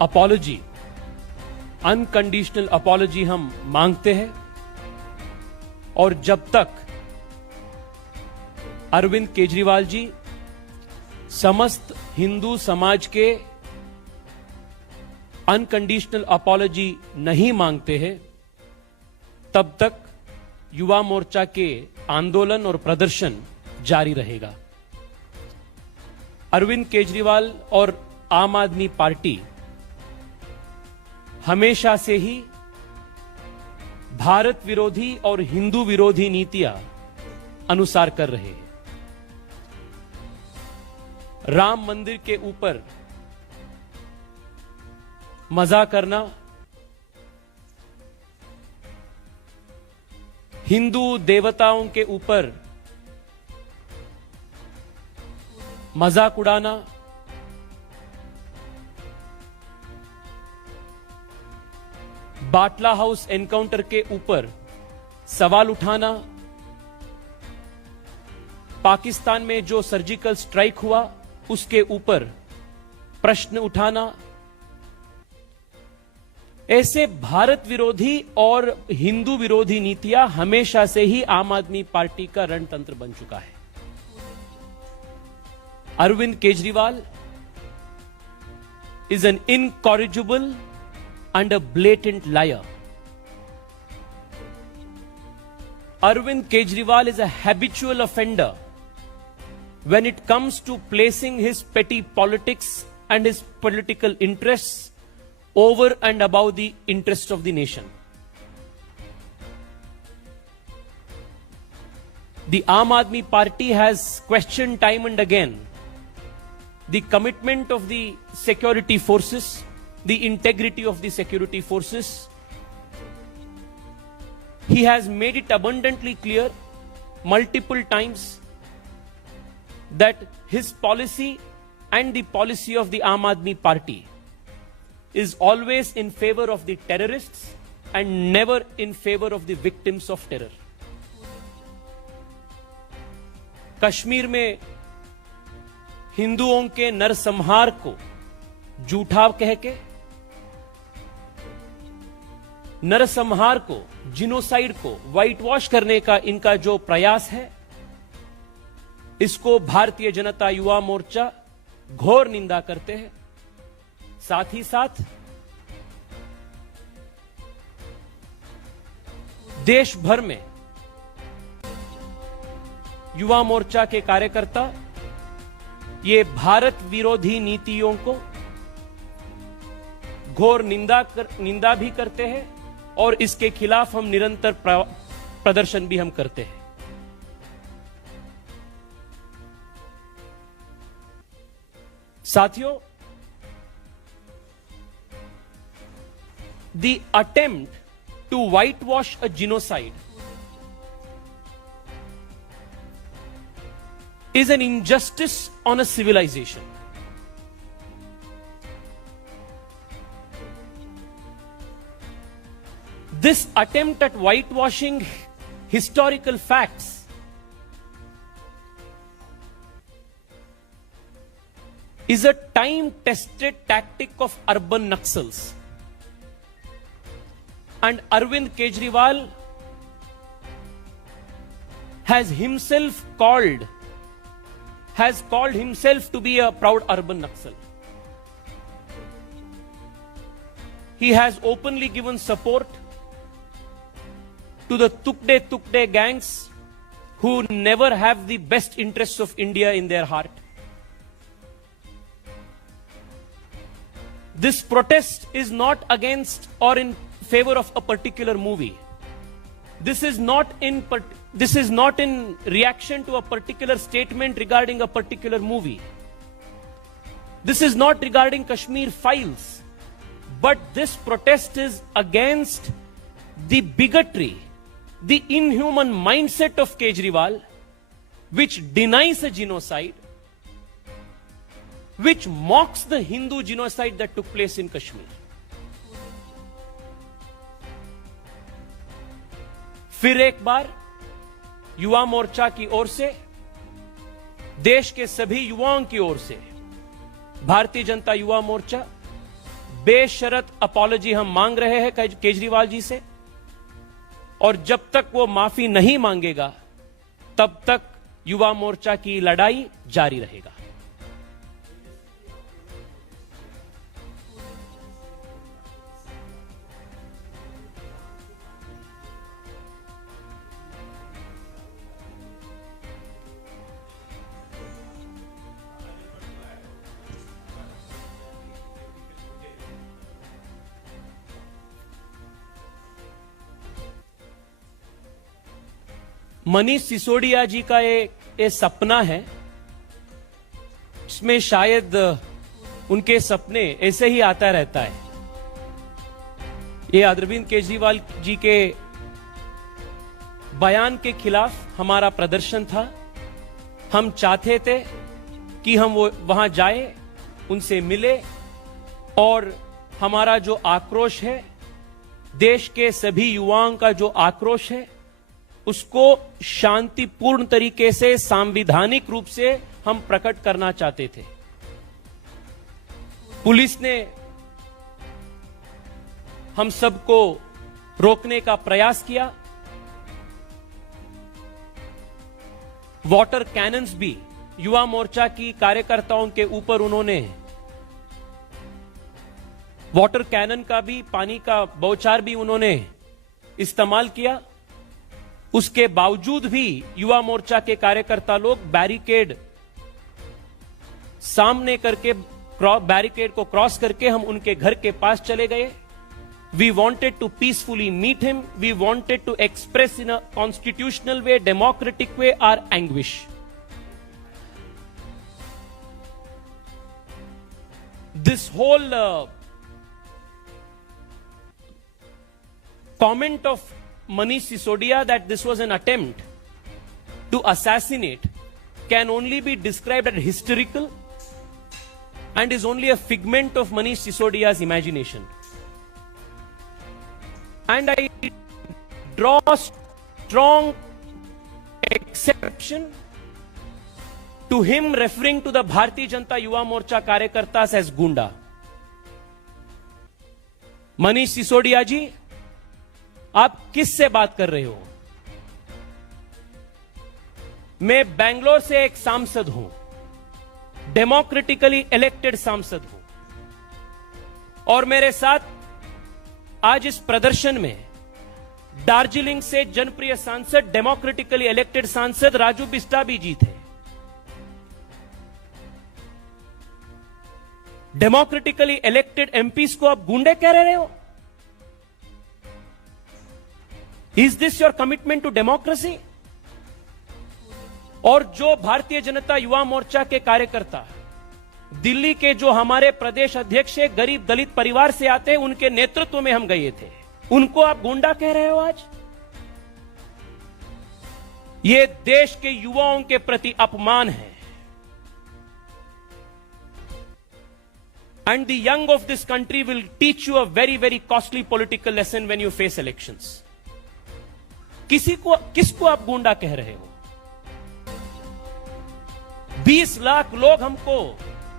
Apology, unconditional apology हम मांगते हैं। और जब तक अरविंद केजरीवाल जी समस्त हिंदू समाज के अनकंडीशनल अपॉलॉजी नहीं मांगते हैं, तब तक युवा मोर्चा के आंदोलन और प्रदर्शन जारी रहेगा। अरविंद केजरीवाल और आम आदमी पार्टी हमेशा से ही भारत विरोधी और हिंदू विरोधी नीतियां अनुसार कर रहे हैं। राम मंदिर के ऊपर मजा करना, हिंदू देवताओं के ऊपर मजाक उड़ाना, बाटला हाउस एनकाउंटर के ऊपर सवाल उठाना, पाकिस्तान में जो सर्जिकल स्ट्राइक हुआ उसके ऊपर प्रश्न उठाना, ऐसे भारत विरोधी और हिंदू विरोधी नीतियां हमेशा से ही आम आदमी पार्टी का रणतंत्र बन चुका है। Arvind Kejriwal is an incorrigible and a blatant liar. Arvind Kejriwal is a habitual offender when it comes to placing his petty politics and his political interests over and above the interests of the nation. The Aam Aadmi Party has questioned time and again the commitment of the security forces, the integrity of the security forces. He has made it abundantly clear multiple times that his policy and the policy of the Aam Aadmi Party is always in favor of the terrorists and never in favor of the victims of terror. Kashmir में हिंदुओं के नरसंहार को झूठा कह के, नरसंहार को, जिनोसाइड को व्हाइट वॉश करने का इनका जो प्रयास है, इसको भारतीय जनता युवा मोर्चा घोर निंदा करते हैं। साथ ही साथ देश भर में युवा मोर्चा के कार्यकर्ता ये भारत विरोधी नीतियों को घोर निंदा भी करते हैं और इसके खिलाफ हम निरंतर प्रदर्शन भी हम करते हैं। साथियों, the attempt to whitewash a genocide is an injustice on a civilization. This attempt at whitewashing historical facts is a time-tested tactic of urban Naxals. And Arvind Kejriwal has called himself to be a proud urban Naxal. He has openly given support to the Tukde gangs who never have the best interests of India in their heart. This protest is not against or in favor of a particular movie. This is not in reaction to a particular statement regarding a particular movie. This is not regarding Kashmir Files. But this protest is against the bigotry, the inhuman mindset of Kejriwal, which denies a genocide, which mocks the Hindu genocide that took place in Kashmir. फिर एक बार युवा मोर्चा की ओर से, देश के सभी युवाओं की ओर से, भारतीय जनता युवा मोर्चा बेशर्त अपॉलॉजी हम मांग रहे हैं केजरीवाल जी से, और जब तक वो माफी नहीं मांगेगा तब तक युवा मोर्चा की लड़ाई जारी रहेगा। मनीष सिसोदिया जी का ये सपना है, इसमें शायद उनके सपने ऐसे ही आता रहता है। ये अरविंद केजरीवाल जी के बयान के खिलाफ हमारा प्रदर्शन था। हम चाहते थे कि हम वो वहां जाए, उनसे मिले, और हमारा जो आक्रोश है, देश के सभी युवाओं का जो आक्रोश है, उसको शांतिपूर्ण तरीके से, संवैधानिक रूप से हम प्रकट करना चाहते थे। पुलिस ने हम सबको रोकने का प्रयास किया। वाटर कैनन्स भी युवा मोर्चा की कार्यकर्ताओं के ऊपर उन्होंने वाटर कैनन का भी, पानी का बौछार भी उन्होंने इस्तेमाल किया। उसके बावजूद भी युवा मोर्चा के कार्यकर्ता लोग बैरिकेड सामने करके, बैरिकेड को क्रॉस करके हम उनके घर के पास चले गए। We wanted to peacefully meet him, we wanted to express in a constitutional way, democratic way, our anguish. This whole comment of Manish Sisodia that this was an attempt to assassinate can only be described as hysterical and is only a figment of Manish Sisodia's imagination. And I draw strong exception to him referring to the Bharatiya Janata Yuva Morcha Karyakartas as Gunda. Manish Sisodia ji, आप किससे बात कर रहे हो? मैं बेंगलोर से एक सांसद हूं, डेमोक्रेटिकली इलेक्टेड सांसद हूं, और मेरे साथ आज इस प्रदर्शन में दार्जिलिंग से जनप्रिय सांसद, डेमोक्रेटिकली इलेक्टेड सांसद राजू बिस्टा भी जी थे। डेमोक्रेटिकली इलेक्टेड एमपीज को आप गुंडे कह रहे हो? Is this your commitment to democracy? और जो भारतीय जनता युवा मोर्चा के कार्यकर्ता दिल्ली के जो हमारे प्रदेश अध्यक्ष है, गरीब दलित परिवार से आते हैं, उनके नेतृत्व में हम गए थे, उनको आप गुंडा कह रहे हो आज? ये देश के युवाओं के प्रति अपमान है। And the young of this country will teach you a very, very costly political lesson when you face elections. किसको आप गुंडा कह रहे हो? 20 लाख लोग हमको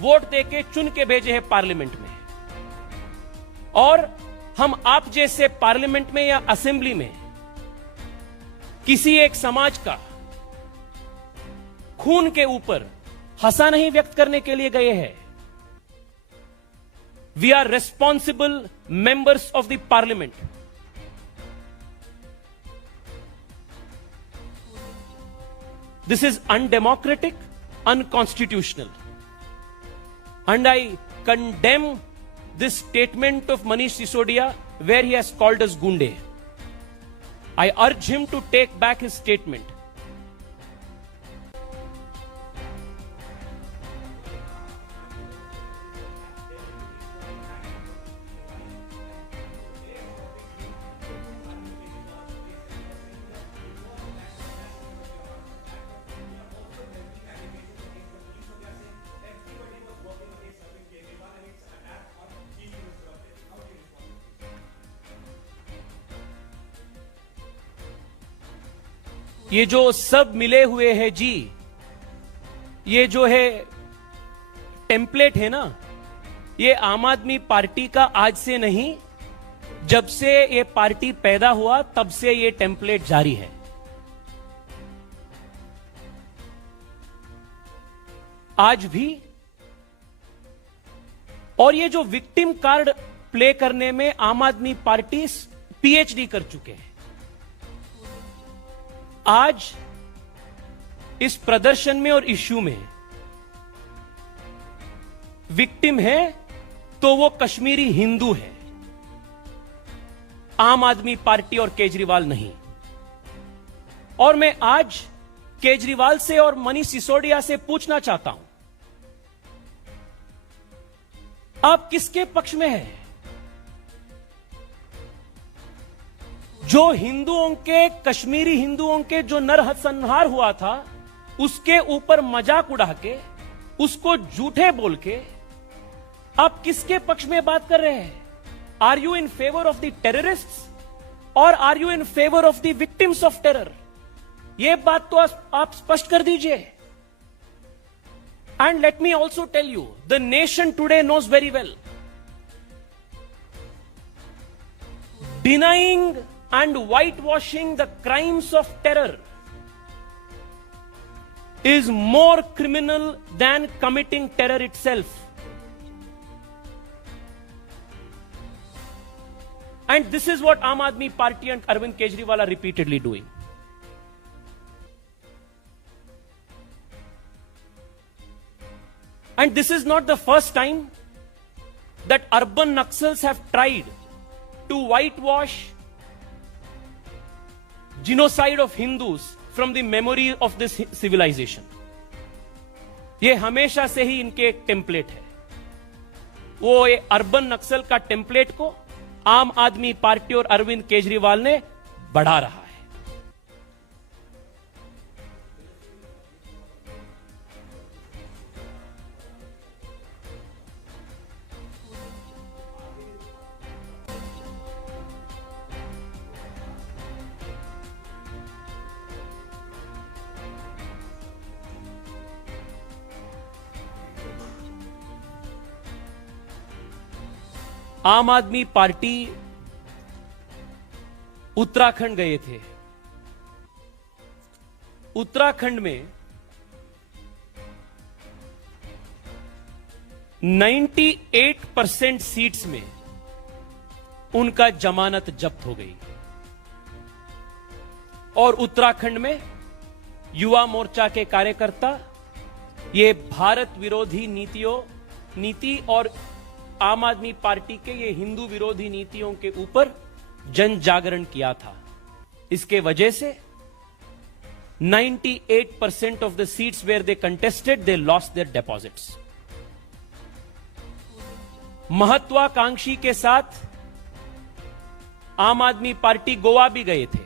वोट देके चुन के भेजे हैं पार्लियामेंट में, और हम आप जैसे पार्लियामेंट में या असेंबली में किसी एक समाज का खून के ऊपर हंसा नहीं व्यक्त करने के लिए गए हैं। We are responsible members of the parliament. This is undemocratic, unconstitutional. And I condemn this statement of Manish Sisodia where he has called us Gunde. I urge him to take back his statement. ये जो सब मिले हुए हैं जी, ये जो है template है ना, ये आम आदमी पार्टी का आज से नहीं, जब से ये पार्टी पैदा हुआ तब से ये टेम्पलेट जारी है। आज भी। और ये जो विक्टिम कार्ड प्ले करने में आम आदमी पार्टी पीएचडी कर चुके हैं। आज इस प्रदर्शन में और इश्यू में विक्टिम है तो वो कश्मीरी हिंदू है, आम आदमी पार्टी और केजरीवाल नहीं। और मैं आज केजरीवाल से और मनीष सिसोदिया से पूछना चाहता हूं, आप किसके पक्ष में हैं? जो हिंदुओं के, कश्मीरी हिंदुओं के जो नरसंहार हुआ था, उसके ऊपर मजाक उड़ा के, उसको झूठे बोल के आप किसके पक्ष में बात कर रहे हैं? Are you in favour of the terrorists और are you in favour of the victims of terror? यह बात तो आप स्पष्ट कर दीजिए। And let me also tell you, the nation today knows very well, denying and whitewashing the crimes of terror is more criminal than committing terror itself. And this is what Aam Aadmi Party and Arvind Kejriwal are repeatedly doing. And this is not the first time that urban Naxals have tried to whitewash genocide of Hindus from the memory of this civilization. ये हमेशा से ही इनके एक template है। वो ये urban नक्सल का template को आम आदमी पार्टी और अरविंद केजरीवाल ने बढ़ा रहा है। आम आदमी पार्टी उत्तराखंड गए थे। उत्तराखंड में 98% सीट्स में उनका जमानत जब्त हो गई। और उत्तराखंड में युवा मोर्चा के कार्यकर्ता ये भारत विरोधी नीति और आम आदमी पार्टी के ये हिंदू विरोधी नीतियों के ऊपर जन जागरण किया था। इसके वजह से 98% of the seats where they contested, they lost their deposits. महत्वाकांक्षी के साथ आम आदमी पार्टी गोवा भी गए थे।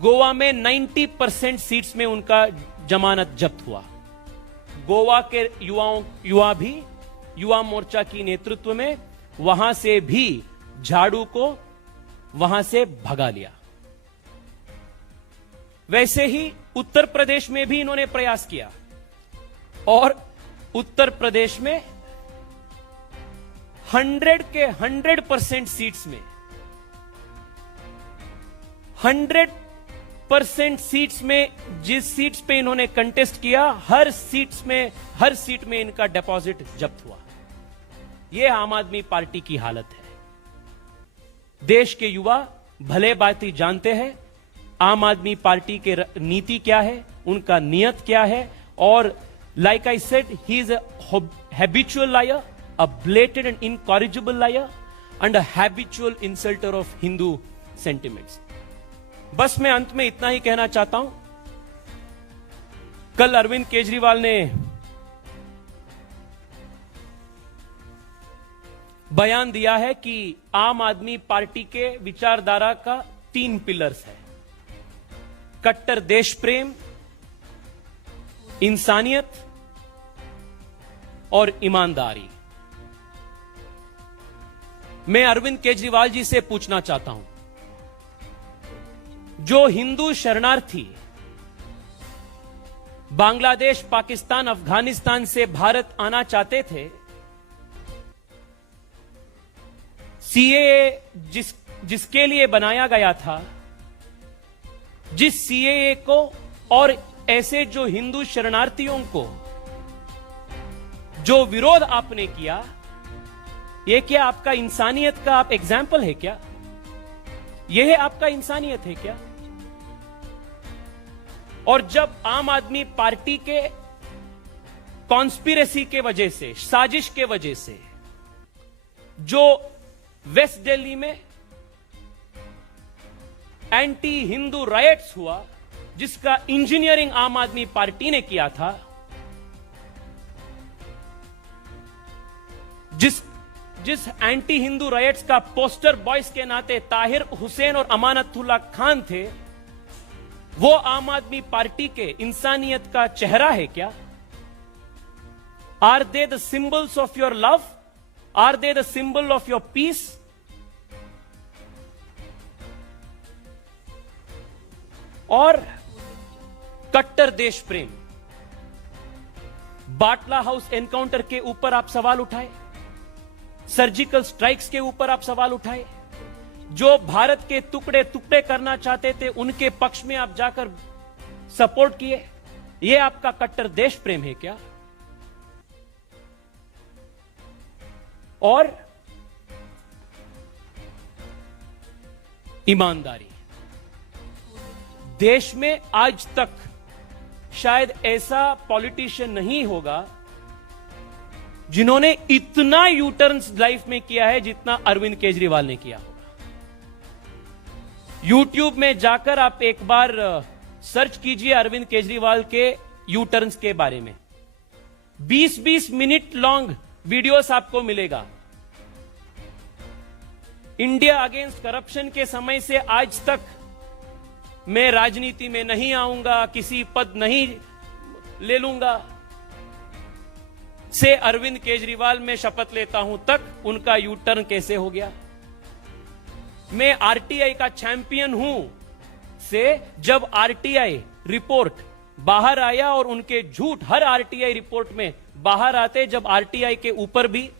गोवा में 90% सीट्स में उनका जमानत जब्त हुआ। गोवा के युवा मोर्चा की नेतृत्व में वहां से भी झाड़ू को वहां से भगा लिया। वैसे ही उत्तर प्रदेश में भी इन्होंने प्रयास किया और उत्तर प्रदेश में 100% सीट्स में 100% सीट्स में जिस सीट्स पे इन्होंने कंटेस्ट किया, हर सीट में इनका डिपॉजिट जब्त हुआ। यह आम आदमी पार्टी की हालत है। देश के युवा भले बाती जानते हैं आम आदमी पार्टी के नीति क्या है, उनका नियत क्या है। और like I said, he is a habitual liar, a blatant and incorrigible liar and a habitual insulter of Hindu sentiments. बस मैं अंत में इतना ही कहना चाहता हूं, कल अरविंद केजरीवाल ने बयान दिया है कि आम आदमी पार्टी के विचारधारा का 3 पिलर्स है: कट्टर देश प्रेम, इंसानियत और ईमानदारी। मैं अरविंद केजरीवाल जी से पूछना चाहता हूं, जो हिंदू शरणार्थी बांग्लादेश, पाकिस्तान, अफगानिस्तान से भारत आना चाहते थे, सीएए जिसके लिए बनाया गया था, जिस सीएए को और ऐसे जो हिंदू शरणार्थियों को जो विरोध आपने किया, यह क्या आपका इंसानियत का आप एग्जाम्पल है क्या? यह आपका इंसानियत है क्या? और जब आम आदमी पार्टी के कॉन्स्पिरेसी के वजह से, साजिश के वजह से जो वेस्ट दिल्ली में एंटी हिंदू राइट्स हुआ, जिसका इंजीनियरिंग आम आदमी पार्टी ने किया था, जिस एंटी हिंदू राइट्स का पोस्टर बॉयज के नाते ताहिर हुसैन और अमानतुल्लाह खान थे, वो आम आदमी पार्टी के इंसानियत का चेहरा है क्या? Are they the symbols of your love? Are they the symbol of your peace? और कट्टर देश प्रेम, बाटला हाउस एनकाउंटर के ऊपर आप सवाल उठाए, सर्जिकल स्ट्राइक्स के ऊपर आप सवाल उठाए, जो भारत के टुकड़े टुकड़े करना चाहते थे उनके पक्ष में आप जाकर सपोर्ट किए। यह आपका कट्टर देश प्रेम है क्या? और ईमानदारी, देश में आज तक शायद ऐसा पॉलिटिशियन नहीं होगा जिन्होंने इतना यू टर्न्स लाइफ में किया है जितना अरविंद केजरीवाल ने किया होगा। यूट्यूब में जाकर आप एक बार सर्च कीजिए अरविंद केजरीवाल के यू टर्न्स के बारे में, 20-20 मिनट लॉन्ग वीडियोस आपको मिलेगा। इंडिया अगेंस्ट करप्शन के समय से आज तक मैं राजनीति में नहीं आऊंगा, किसी पद नहीं ले लूंगा, से अरविंद केजरीवाल में शपथ लेता हूं तक उनका यू टर्न कैसे हो गया। मैं आरटीआई का चैंपियन हूं से जब आरटीआई रिपोर्ट बाहर आया और उनके झूठ हर आरटीआई रिपोर्ट में बाहर आते, जब आरटीआई के ऊपर भी